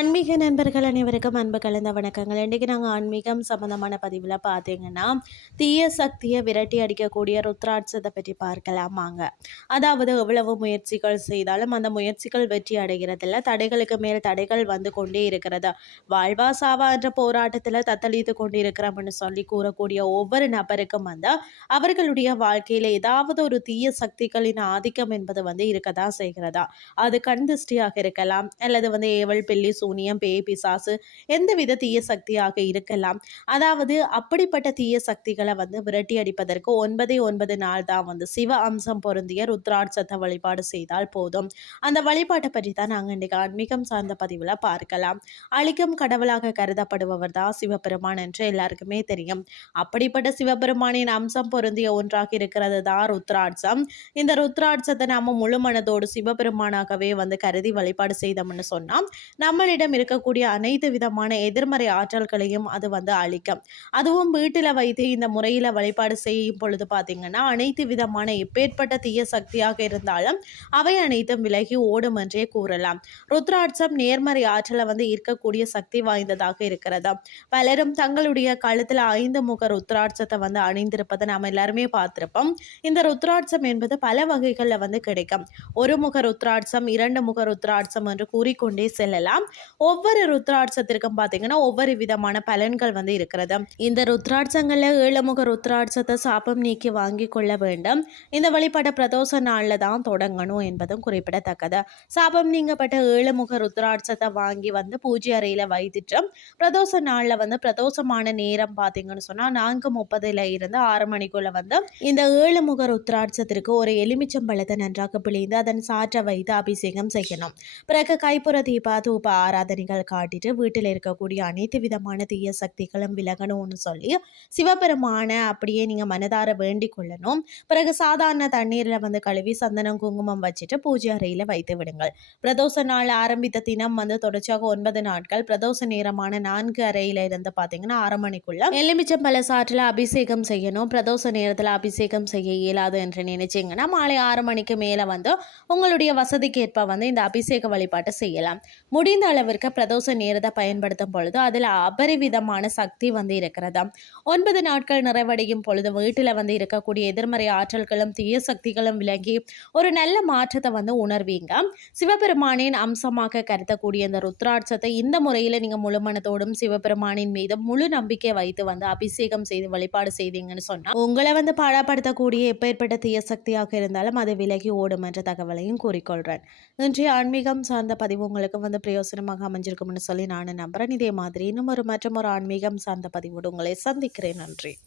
ஆன்மீக நண்பர்கள் அனைவருக்கும் அன்பு கலந்த வணக்கங்கள். இன்றைக்கி நாங்கள் ஆன்மீகம் சம்மந்தமான பதிவில் பார்த்தீங்கன்னா தீய சக்தியை விரட்டி அடிக்கக்கூடிய ருத்ராட்சத்தை பற்றி பார்க்கலாமாங்க அதாவது எவ்வளவு முயற்சிகள் செய்தாலும் அந்த முயற்சிகள் வெற்றி அடைகிறதில்ல. தடைகளுக்கு மேல் தடைகள் வந்து கொண்டே இருக்கிறது. வாழ்வா சாவா என்ற போராட்டத்தில் தத்தளித்து கொண்டு இருக்கிறோம்னு சொல்லி கூறக்கூடிய ஒவ்வொரு நபருக்கும் வந்து அவர்களுடைய வாழ்க்கையில் ஏதாவது ஒரு தீய சக்திகளின் ஆதிக்கம் என்பது வந்து இருக்க தான் செய்கிறதா? அது கண் திருஷ்டியாக இருக்கலாம். அல்லது வந்து ஏவல் பில்லி சூனியம் பேய் பிசாசு எந்தவித தீய சக்தியாக இருக்கலாம். அதாவது அப்படிப்பட்ட தீய சக்திகளை வந்து விரட்டி அடிப்பதற்கு ஒன்பதே ஒன்பது நாள் தான் வந்து சிவ அம்சம் பொருந்திய ருத்ராட்சத்தை வழிபாடு செய்தால் போதும். அந்த வழிபாட்டை பற்றி தான் நாங்கள் இன்றைக்கு ஆன்மீகம் சார்ந்த பதிவில் பார்க்கலாம். அழிக்கும் கடவுளாக கருதப்படுபவர் தான் சிவபெருமான் என்று எல்லாருக்குமே தெரியும். அப்படிப்பட்ட சிவபெருமானின் அம்சம் பொருந்திய ஒன்றாக இருக்கிறது தான் ருத்ராட்சம். இந்த ருத்ராட்சத்தை நாம முழு மனதோடு சிவபெருமானாகவே வந்து கருதி வழிபாடு செய்தோம்னு சொன்னால் நம்மளிடம் இருக்கக்கூடிய அனைத்து விதமான எதிர்மறை ஆற்றல்களையும் அது வந்து அழிக்கும். அதுவும் வீட்டில் வைத்து இந்த முறையில் வழிபாடு செய்யும் பொழுது பார்த்தீங்கன்னா அனைத்து விதமான எப்பேற்பட்ட தீய சக்தியாக இருந்தாலும் அவை அனைத்தும் விலகி ஓடும் என்றே கூறலாம். ருத்ராட்சம் நேர்மறை ஆற்றலை வந்து இருக்கக்கூடிய சக்தி வாய்ந்ததாக இருக்கிறது பலரும் தங்களுடைய கழுத்தில் ஐந்து முக ருத்ராட்சத்தை வந்து அணிந்திருப்பதை நாம் எல்லாருமே பார்த்துருப்போம். இந்த ருத்ராட்சம் என்பது பல வகைகளில் வந்து கிடைக்கும். ஒரு முக ருத்ராட்சம் இரண்டு முக ருத்ராட்சம் என்று கூறிக்கொண்டே செல்லலாம். ஒவ்வொரு ருத்ராட்சத்திற்கும் பார்த்தீங்கன்னா ஒவ்வொரு விதமான பலன்கள் வந்து இருக்கிறது. இந்த ருத்ராட்சங்களில் ஏழுமுக ருத்ராட்சத்தை சாபம் நீக்கி வாங்கி கொள்ள வேண்டும். இந்த வழிபட பிரதோஷ நாளில் தான் தொடங்கணும் என்பதும் குறிப்பிடத்தக்கது. சாபம் நீங்கப்பட்ட ஏழுமுக ருத்ராட்சத்தை வாங்கி வந்து பூஜை அறையில் வைத்துட்டு பிரதோஷ நாளில் வந்து பிரதோஷமான நேரம் பார்த்தீங்கன்னு சொன்னால் நான்கு முப்பதுல இருந்து ஆறு மணிக்குள்ள வந்து இந்த ஏழு முக ருத்ராட்சத்திற்கு ஒரு எலுமிச்சம்பழத்தை நன்றாக பிழிந்து அதன் சாற்றை வைத்து அபிஷேகம் செய்யணும். பிறகு கைப்புற தீபா தூபா ஆராதனைகள் காட்டிட்டு வீட்டில் இருக்கக்கூடிய அனைத்து விதமான தீய சக்திகளும் விலகணும்னு சொல்லி சிவபெருமான அப்படியே நீங்கள் மனதார வேண்டிக் கொள்ளணும். பிறகு சாதாரண தண்ணீரில் வந்து கழுவி சந்தனம் குங்குமம் வச்சுட்டு பூஜை அறையில் வைத்து விடுங்கள். பிரதோஷ நாள் ஆரம்பித்த தினம் வந்து தொடர்ச்சியாக ஒன்பது நாட்கள். பிரதோஷ நேரமான நான்கு அறையில இருந்து பார்த்தீங்கன்னா ஆறு மணிக்குள்ள எலுமிச்சம்பழ சாற்றில் அபிஷேகம் செய்யணும். பிரதோஷ நேரத்தில் அபிஷேகம் செய்ய இயலாது என்று நினைச்சீங்கன்னா மாலை ஆறு மணிக்கு மேலே வந்து உங்களுடைய வசதிக்கேற்ப வந்து இந்த அபிஷேக வழிபாட்டை செய்யலாம். முடிந்த அளவிற்கு பிரதோஷ நேரத்தை பயன்படுத்தும் பொழுது அதில் அபரிவிதமான சக்தி வந்து இருக்கிறதா ஒன்பது நாட்கள் நிறைவடையும் பொழுது வீட்டில் வந்து இருக்கக்கூடிய எதிர்மறை ஆற்றல்களும் தீய சக்திகளும் விலகி ஒரு நல்ல மாற்றத்தை வந்து உணர்வீங்க. சிவபெருமானின் அம்சமாக கருத்தக்கூடிய இந்த ருத்ராட்சத்தை இந்த முறையில் நீங்கள் முழுமனத்தோடும் சிவபெருமானின் மீது முழு நம்பிக்கை வைத்து வந்து அபிஷேகம் செய்து வழிபாடு செய்தீங்கன்னு சொன்னால் உங்களை வந்து பாடப்படுத்தக்கூடிய எப்பேற்பட்ட தீய சக்தியாக இருந்தாலும் அது விலகி ஓடும் என்ற தகவலையும் கூறிக்கொள்கிறேன் இன்றைய ஆன்மீகம் சார்ந்த பதிவு உங்களுக்கு வந்து பிரயோசனமாக அமைஞ்சிருக்கும்னு சொல்லி நான் நம்புகிறேன் இதே மாதிரி இன்னும் ஒரு மற்றும் ஒரு ஆன்மீகம் சார்ந்த பதிவோடு உங்களை சந்திக்கிறேன். நன்றி.